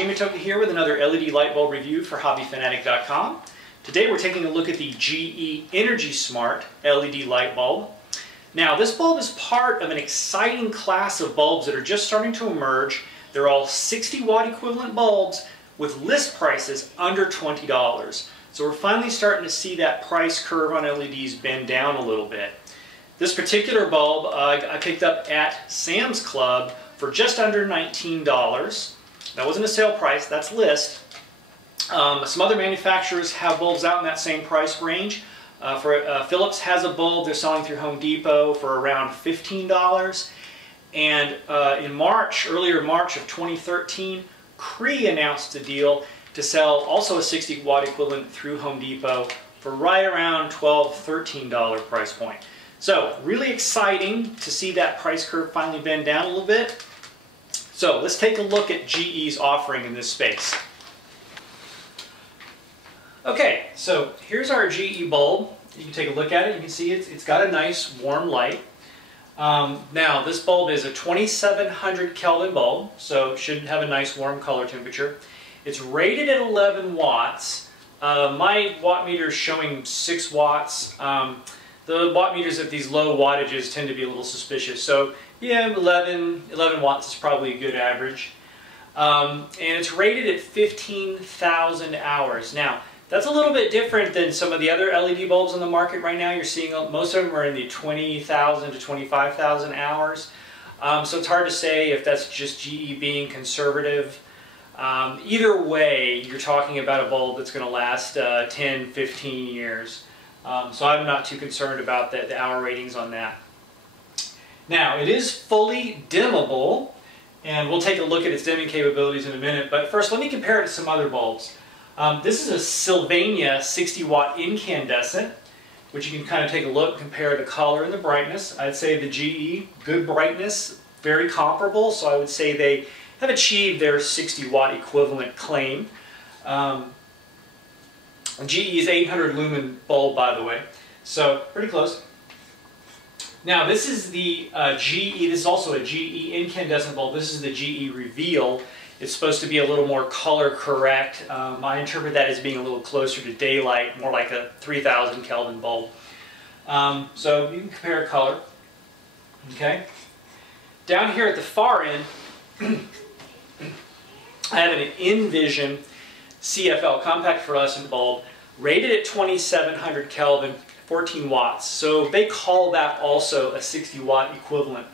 Jimmy here with another LED light bulb review for HobbyFanatic.com. Today we're taking a look at the GE Energy Smart LED light bulb. Now this bulb is part of an exciting class of bulbs that are just starting to emerge. They're all 60 watt equivalent bulbs with list prices under $20. So we're finally starting to see that price curve on LEDs bend down a little bit. This particular bulb I picked up at Sam's Club for just under $19. That wasn't a sale price, that's list. Some other manufacturers have bulbs out in that same price range. Philips has a bulb they're selling through Home Depot for around $15. And in March, earlier March of 2013, Cree announced a deal to sell also a 60 watt equivalent through Home Depot for right around $12, $13 price point. So really exciting to see that price curve finally bend down a little bit. So let's take a look at GE's offering in this space. Okay, so here's our GE bulb. You can take a look at it. You can see it's got a nice warm light. Now this bulb is a 2700 Kelvin bulb, so it should have a nice warm color temperature. It's rated at 11 watts. My watt meter is showing 6 watts. The watt meters at these low wattages tend to be a little suspicious. So yeah, 11 watts is probably a good average. And it's rated at 15,000 hours. Now, that's a little bit different than some of the other LED bulbs on the market right now. You're seeing most of them are in the 20,000 to 25,000 hours. So it's hard to say if that's just GE being conservative. Either way, you're talking about a bulb that's going to last 10, 15 years. So I'm not too concerned about the hour ratings on that. Now, it is fully dimmable, and we'll take a look at its dimming capabilities in a minute, but first let me compare it to some other bulbs. This is a Sylvania 60 watt incandescent, which you can kind of take a look, compare the color and the brightness. I'd say the GE, good brightness, very comparable, so I would say they have achieved their 60 watt equivalent claim. GE's 800 lumen bulb, by the way, so pretty close. Now this is the GE, this is also a GE incandescent bulb. This is the GE Reveal. It's supposed to be a little more color correct. I interpret that as being a little closer to daylight, more like a 3000 Kelvin bulb. So you can compare color. Okay. Down here at the far end, I have an InVision CFL, compact fluorescent bulb, rated at 2700 Kelvin, 14 watts. So they call that also a 60 watt equivalent.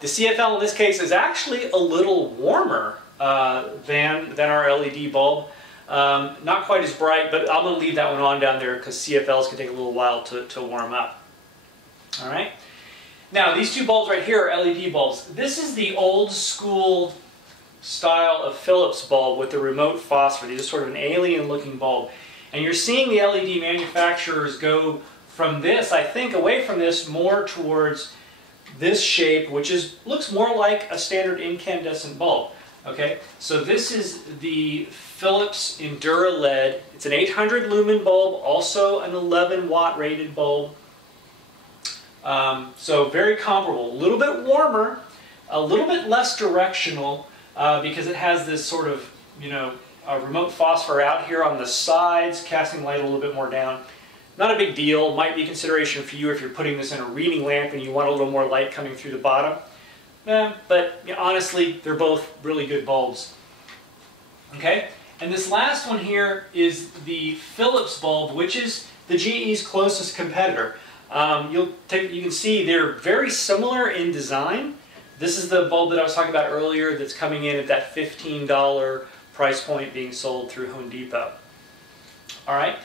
The CFL in this case is actually a little warmer than our LED bulb. Not quite as bright, but I'm going to leave that one on down there because CFLs can take a little while to warm up. All right. Now these two bulbs right here are LED bulbs. This is the old school style of Philips bulb with the remote phosphor. These are sort of an alien looking bulb. And you're seeing the LED manufacturers go from this, I think, away from this more towards this shape, which looks more like a standard incandescent bulb. Okay, so this is the Philips Endura LED. It's an 800 lumen bulb, also an 11 watt rated bulb. So very comparable. A little bit warmer, a little bit less directional because it has this sort of, remote phosphor out here on the sides, casting light a little bit more down. Not a big deal. Might be a consideration for you if you're putting this in a reading lamp and you want a little more light coming through the bottom. But honestly, they're both really good bulbs. Okay, and this last one here is the Philips bulb, which is the GE's closest competitor. You can see they're very similar in design. This is the bulb that I was talking about earlier that's coming in at that $15 price point being sold through Home Depot. All right,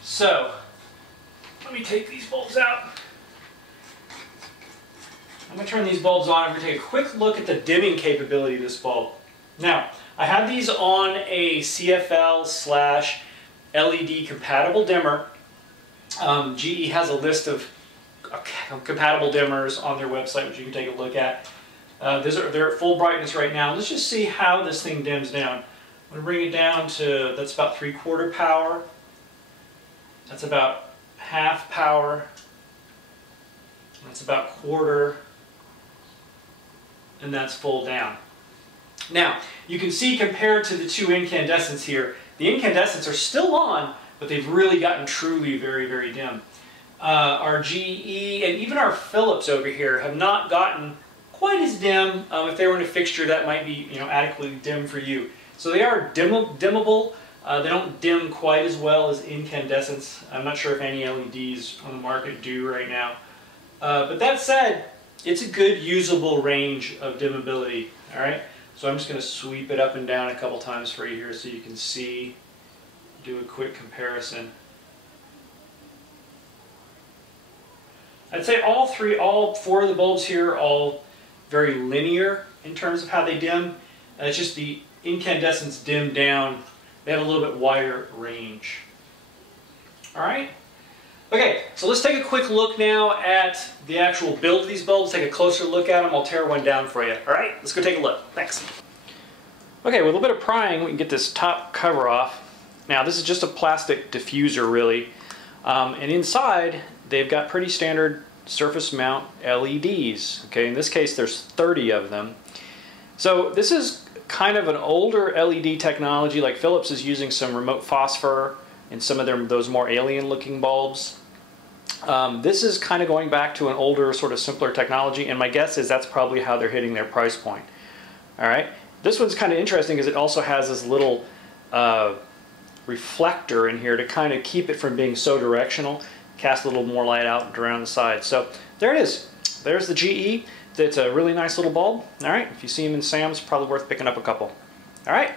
so let me take these bulbs out. I'm going to turn these bulbs on. I'm going to take a quick look at the dimming capability of this bulb. Now, I have these on a CFL/LED compatible dimmer. GE has a list of compatible dimmers on their website, which you can take a look at. They're at full brightness right now. Let's just see how this thing dims down. I'm going to bring it down to, that's about 3/4 power. That's about half power. That's about quarter. And that's full down. Now, you can see compared to the two incandescents here, the incandescents are still on, but they've really gotten truly very, very dim. Our GE and even our Philips over here have not gotten quite as dim. If they were in a fixture, that might be adequately dim for you. So they are dimmable. They don't dim quite as well as incandescents. I'm not sure if any LEDs on the market do right now. But that said, it's a good usable range of dimmability. All right. So I'm just going to sweep it up and down a couple times for you here so you can see, do a quick comparison. I'd say all four of the bulbs here are all very linear in terms of how they dim. It's just the incandescents dim down. They have a little bit wider range. All right. Okay, so let's take a quick look now at the actual build of these bulbs, take a closer look at them. I'll tear one down for you. All right, let's go take a look. Thanks. Okay, with a little bit of prying, we can get this top cover off. Now, this is just a plastic diffuser, really. And inside, they've got pretty standard surface mount LEDs. Okay, in this case, there's 30 of them. So this is kind of an older LED technology, like Philips is using some remote phosphor in some of those more alien-looking bulbs. This is kind of going back to an older, sort of simpler technology, and my guess is that's probably how they're hitting their price point. All right. This one's kind of interesting because it also has this little reflector in here to kind of keep it from being so directional, cast a little more light out and around the side. So there it is. There's the GE. It's a really nice little bulb. All right. If you see them in Sam's, probably worth picking up a couple. All right.